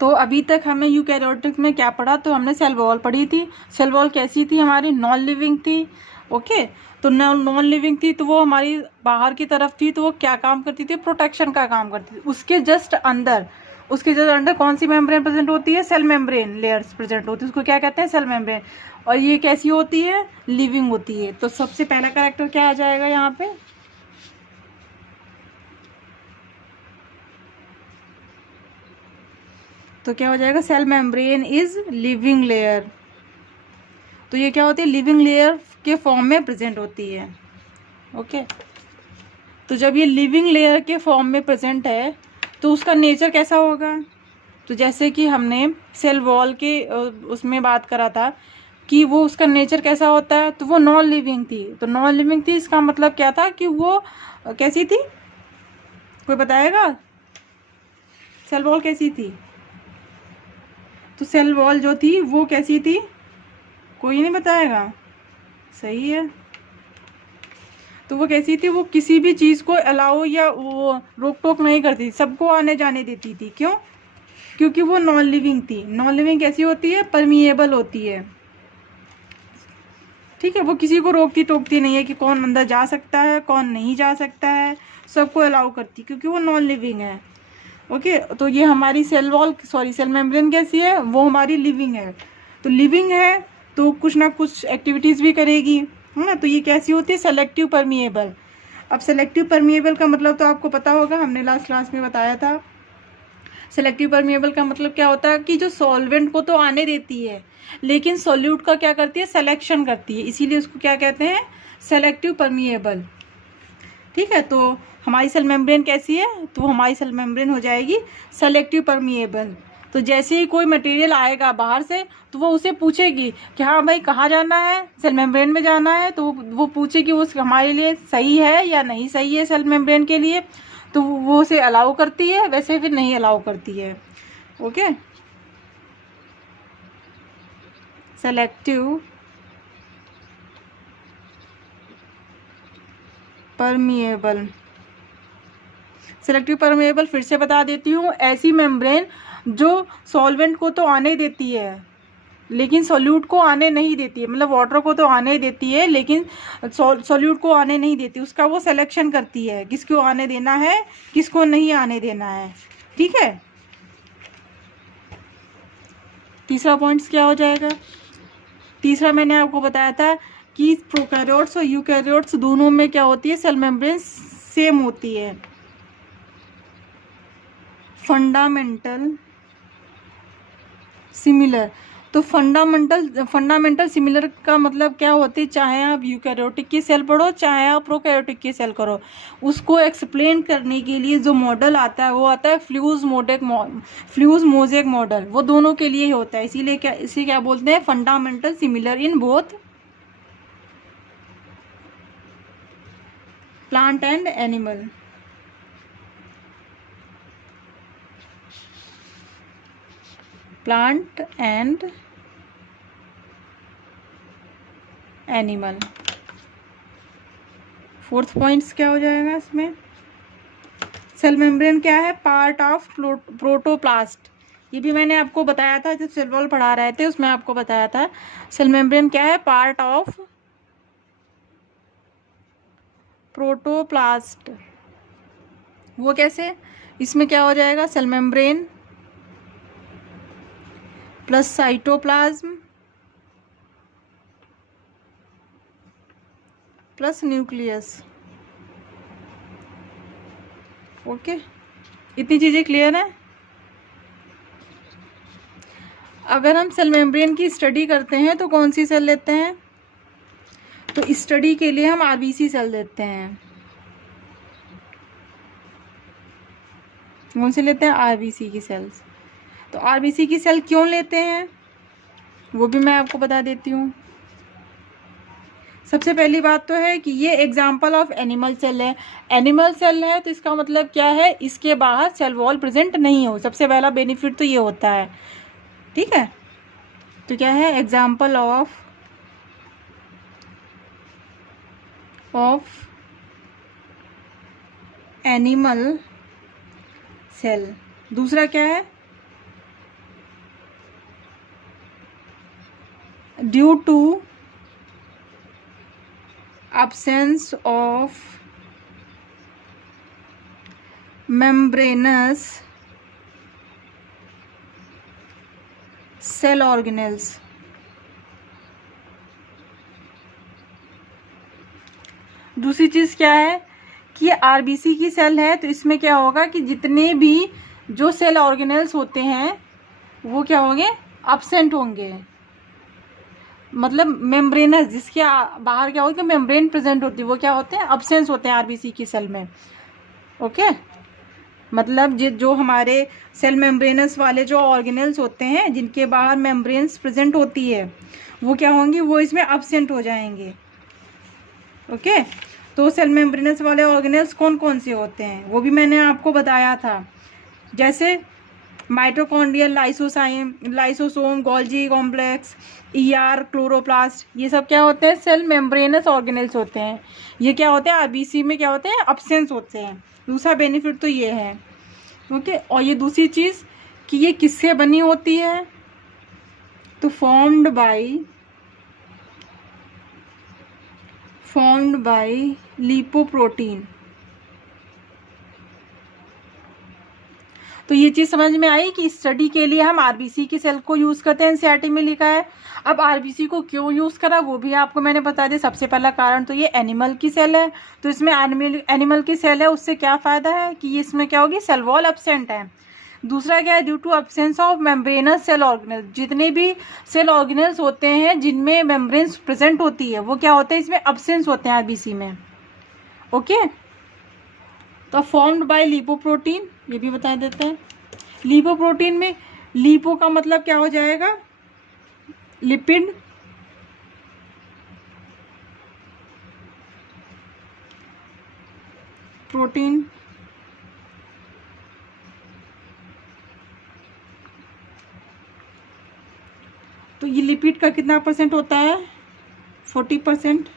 तो अभी तक हमें यूकैरियोटिक में क्या पढ़ा, तो हमने सेल वॉल पढ़ी थी। सेल वॉल कैसी थी, हमारी नॉन लिविंग थी। ओके, तो नॉन लिविंग थी तो वो हमारी बाहर की तरफ थी, तो वो क्या काम करती थी, प्रोटेक्शन का काम करती थी। उसके जस्ट अंदर कौन सी मेम्ब्रेन प्रेजेंट होती है, सेल मेम्ब्रेन लेयर्स प्रेजेंट होती है, उसको क्या कहते हैं, सेल मेम्ब्रेन। और ये कैसी होती है, लिविंग होती है। तो सबसे पहला कैरेक्टर क्या आ जाएगा यहाँ पे, तो क्या हो जाएगा, cell membrane is living layer. तो ये क्या होती है, लिविंग लेयर के फॉर्म में प्रेजेंट होती है। ओके, तो जब ये लिविंग लेयर के फॉर्म में प्रेजेंट है तो उसका नेचर कैसा होगा, तो जैसे कि हमने सेल वॉल के उसमें बात करा था कि वो उसका नेचर कैसा होता है, तो वो नॉन लिविंग थी। तो नॉन लिविंग थी, इसका मतलब क्या था कि वो कैसी थी, कोई बताएगा सेल वॉल कैसी थी, तो सेल वॉल जो थी वो कैसी थी, कोई नहीं बताएगा, सही है। तो वो कैसी थी, वो किसी भी चीज़ को अलाउ या वो रोक टोक नहीं करती, सबको आने जाने देती थी। क्यों, क्योंकि वो नॉन लिविंग थी। नॉन लिविंग कैसी होती है, परमिएबल होती है। ठीक है, वो किसी को रोकती टोकती नहीं है कि कौन अंदर जा सकता है कौन नहीं जा सकता है, सबको अलाउ करती, क्योंकि वो नॉन लिविंग है। ओके, तो ये हमारी सेल मेम्ब्रेन कैसी है, वो हमारी लिविंग है। तो लिविंग है तो कुछ ना कुछ एक्टिविटीज़ भी करेगी, है ना। तो ये कैसी होती है, सेलेक्टिव परमिएबल। अब सेलेक्टिव परमिएबल का मतलब तो आपको पता होगा, हमने लास्ट क्लास में बताया था। सेलेक्टिव परमिएबल का मतलब क्या होता है कि जो सॉल्वेंट को तो आने देती है लेकिन सॉल्यूट का क्या करती है, सिलेक्शन करती है, इसीलिए उसको क्या कहते हैं, सेलेक्टिव परमिएबल। ठीक है, तो हमारी सेल मेम्ब्रेन कैसी है, तो हमारी सेल मेम्ब्रेन हो जाएगी सेलेक्टिव परमिएबल। तो जैसे ही कोई मटेरियल आएगा बाहर से तो वो उसे पूछेगी कि हाँ भाई कहाँ जाना है, सेल मेम्ब्रेन में जाना है, तो वो पूछेगी उस हमारे लिए सही है या नहीं सही है सेल मेम्ब्रेन के लिए, तो वो उसे अलाउ करती है, वैसे फिर नहीं अलाउ करती है। Okay, selective permeable. Selective permeable फिर से बता देती हूँ, ऐसी मेम्ब्रेन जो सॉल्वेंट को तो आने देती है लेकिन सॉल्यूट को आने नहीं देती है, मतलब वाटर को तो आने देती है लेकिन सॉल्यूट को आने नहीं देती, उसका वो सिलेक्शन करती है किसको आने देना है किसको नहीं आने देना है। ठीक है, तीसरा पॉइंट्स क्या हो जाएगा, तीसरा मैंने आपको बताया था कि प्रोकैरियोट्स और यूकैरियोट्स दोनों में क्या होती है, सेल मेम्ब्रेन सेम होती है, फंडामेंटल सिमिलर। तो फंडामेंटल सिमिलर का मतलब क्या होती है, चाहे आप यूकैरियोटिक की सेल पढ़ो चाहे आप प्रोकैरियोटिक की सेल करो, उसको एक्सप्लेन करने के लिए जो मॉडल आता है वो आता है फ्लूज मोज़ेक मॉडल, वो दोनों के लिए ही होता है। इसीलिए इसे क्या बोलते हैं, fundamental similar in both plant and animal. Plant and animal. Fourth points क्या हो जाएगा इसमें, सेल मेम्ब्रेन क्या है, पार्ट ऑफ प्रोटोप्लास्ट। ये भी मैंने आपको बताया था जब सेल वॉल पढ़ा रहे थे, उसमें आपको बताया था सेल मेम्ब्रेन क्या है, पार्ट ऑफ प्रोटोप्लास्ट। वो कैसे, इसमें क्या हो जाएगा, cell membrane plus cytoplasm plus nucleus. Okay, इतनी चीज़ें क्लियर है। अगर हम सेल मेम्ब्रेन की स्टडी करते हैं तो कौन सी सेल लेते हैं, तो स्टडी के लिए हम आरबीसी सेल लेते हैं। कौन से लेते हैं, आरबीसी की सेल्स। तो आरबीसी की सेल क्यों लेते हैं वो भी मैं आपको बता देती हूँ। सबसे पहली बात तो है कि ये एग्जाम्पल ऑफ एनिमल सेल है। एनिमल सेल है तो इसका मतलब क्या है, इसके बाहर सेल वॉल प्रेजेंट नहीं हो, सबसे पहला बेनिफिट तो ये होता है। ठीक है, तो क्या है, एग्जाम्पल ऑफ एनिमल सेल। दूसरा क्या है, due to absence of membranous cell organelles. दूसरी चीज क्या है कि आरबीसी की सेल है, तो इसमें क्या होगा कि जितने भी जो सेल ऑर्गेनेल्स होते हैं वो क्या होंगे, अब्सेंट होंगे। मतलब मेम्ब्रेनस, जिसके बाहर क्या होगा, मेम्ब्रेन प्रेजेंट होती है, वो क्या होते हैं, अब्सेंस होते हैं आरबीसी की सेल में। ओके, मतलब जो हमारे सेल मेम्ब्रेनस वाले जो ऑर्गेनेल्स होते हैं जिनके बाहर मेम्ब्रेन्स प्रेजेंट होती है वो क्या होंगी, वो इसमें अब्सेंट हो जाएंगे। ओके, तो सेल मेम्ब्रेनस वाले ऑर्गेनेल्स कौन कौन से होते हैं वो भी मैंने आपको बताया था, जैसे mitochondrial lysosome, Golgi complex, ER, chloroplast, ये सब क्या होते हैं, सेल मेम्ब्रेनस ऑर्गेनेल्स होते हैं। ये क्या होते हैं, आरबीसी में क्या होते हैं, अब्सेंस होते हैं। दूसरा बेनिफिट तो ये है। ओके, और ये दूसरी चीज़ कि ये किससे बनी होती है, तो फॉर्म्ड बाय लिपोप्रोटीन। तो ये चीज़ समझ में आई कि स्टडी के लिए हम आरबीसी की सेल को यूज़ करते हैं, एनसीईआरटी में लिखा है। अब आरबीसी को क्यों यूज़ करा वो भी आपको मैंने बता दिया। सबसे पहला कारण तो ये एनिमल की सेल है, तो इसमें एनिमल की सेल है, उससे क्या फ़ायदा है कि इसमें क्या होगी, सेल वॉल एब्सेंट है। दूसरा क्या है, due to absence of membranous cell organelle, जितने भी सेल ऑर्गेनेल्स होते हैं जिनमें मेम्ब्रेन्स प्रेजेंट होती है वो क्या होते हैं, इसमें अब्सेंस होते हैं आरबीसी में। ओके, तो फॉर्म्ड बाय लिपोप्रोटीन, ये भी बता देते हैं। लिपोप्रोटीन में लिपो का मतलब क्या हो जाएगा, लिपिड, प्रोटीन, तो ये लिपिड का कितना परसेंट होता है, 40%।